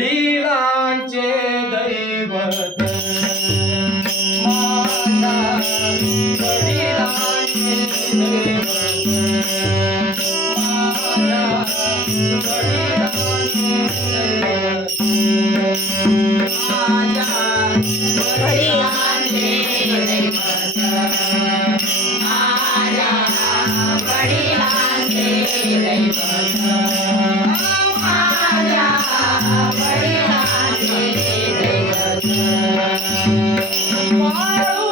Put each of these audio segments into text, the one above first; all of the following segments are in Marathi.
वडिलांचे दैवत. माझ्या वडिलांचे दैवत. माझ्या वडिलांचे दैवत. माझ्या वडिलांचे दैवत माझ्या वडिलांचे दैवत.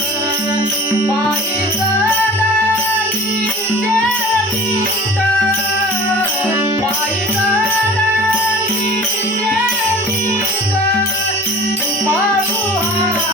Bye. Bye. Bye.